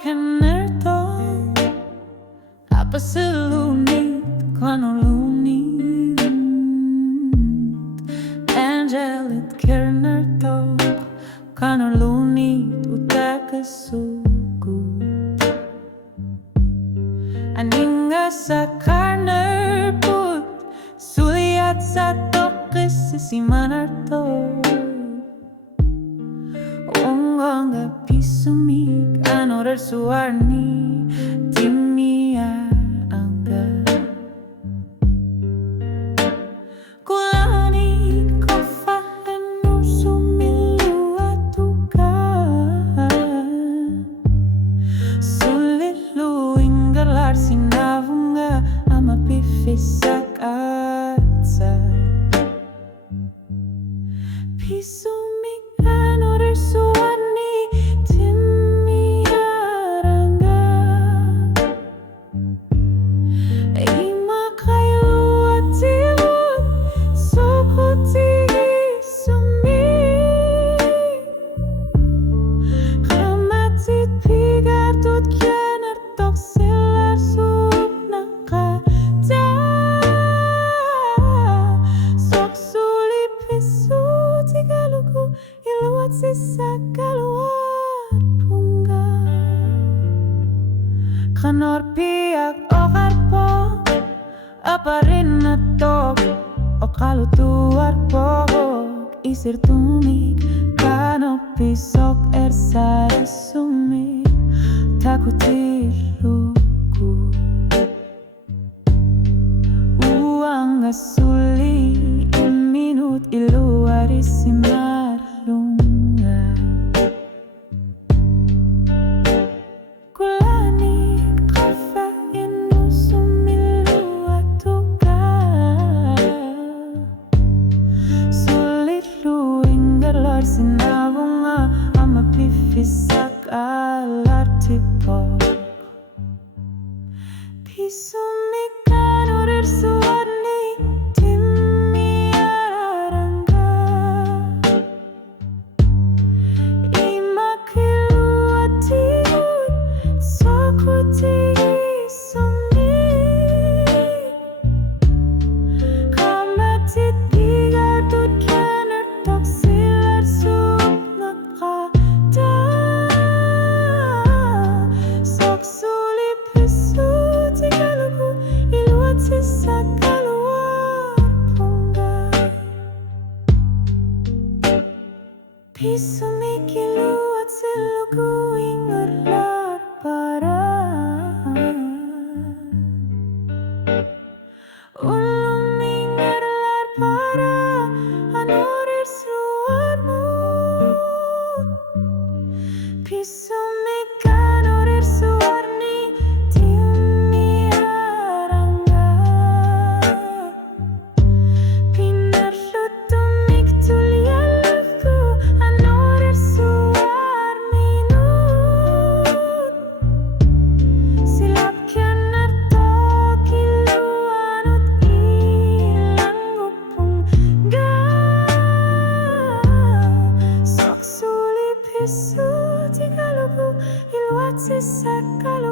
kennerto apa selunit kanolunit Angelit kennerto kanolunit utakasugut Aninga sa karnerput suliat sa tokis si manarto Ongga pisumik anorer suarni timia angga Kulani kofa enu sumilu atuka Sulit lu inggalar sinavunga ama pifisak atsa Pisumik anorer suarni timia angga Ima kailu atilu sokoti sumik Kamatit pigatut kiener tok selar sup nakada Sok sulit pisu tigaluku iluat sisa keluar pungga Kanor piak okarpo aparin natok okalu tuar pogok isir tumik kano pisok ersari sumik takutiruku uang asuli minut iluari simarlunga Kulani kafa inu sumilu atuka Sulit lu inggalar sinavunga ama pifisak alar tipok Pisumik anorer suarni timia angga Ima kilu atiyut sokuti sumik Kamatit pigatut kiener tok silar sup nakada Sok sulit pisu tigaluku iluat sisa keluar pungga Pisumik iluat siluku ingerlar parah Ulun ingerlar parah anorer suarmu Pisumik anorer suarni timia angga Pinar lutumik tulialuku anorer suarni nut Silap kener tokilu anut ilang upungga Sok sulit pisu tigaluku iluat sisa kalau